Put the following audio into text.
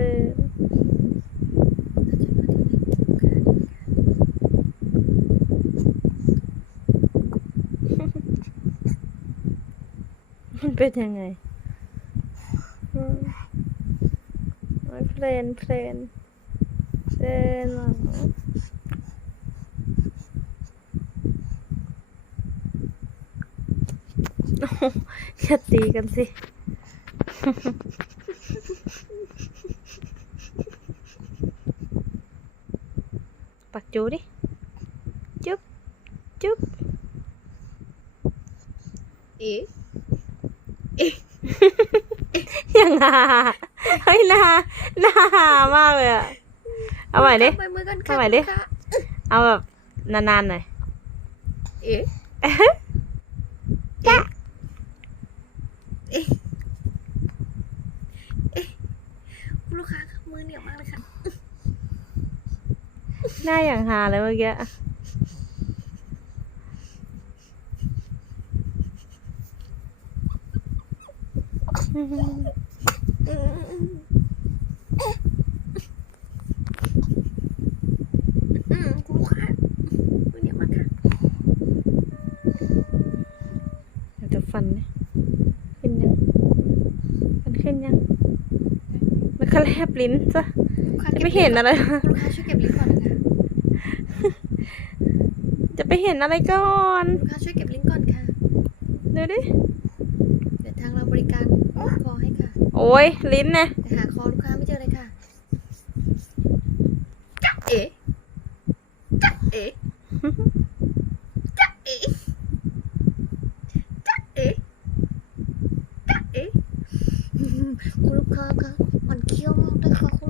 ซื้อมันเป็นยังไงเพลนเพลนเพลนหรออย่าตีกันสิ จูดิ จุ๊บ จุ๊บ เอ๊ะยังหาเฮ้ยน่าน่าหามากเลยอะเอาใหม่ดิไปมือกันค่ะเอาใหม่ดิคุณคะเอาแบบนานๆหน่อย เอ๊ะจ๊ะเอ๊ะเอ๊ะคุณลูกค้าค่ะมือเหนียวมากเลยค่ะ หน้าอย่างหาเลยเมื่อกี้อืมอืมอืมอืมคุณลูกค้ามือเหนียวมากค่ะเดี๋ยวจะฟันเนี่ยขึ้นยัง มันขึ้นยัง มันก็แลบลิ้นซะลูกค้าจะก็บไปเห็นอะไรคุณลูกค้าช่วยเก็บลิ้นก่อนนะคะ จะไปเห็นอะไรก่อนลูกค้าช่วยเก็บลิ้นก่อนค่ะดูดิ เดี๋ยวทางเราบริการล็อกคอให้ค่ะ โอ้ยลิ้นนะแต่หาคอลูกค้าไม่เจอเลยค่ะจ๊ะเอ๋จ๊ะเอ๋จ๊ะเอ๋จ๊ะเอ๋จ๊ะเอ๋คุณลูกค้าคะมันเคี้ยวมากเลยค่ะคุณลูกค้า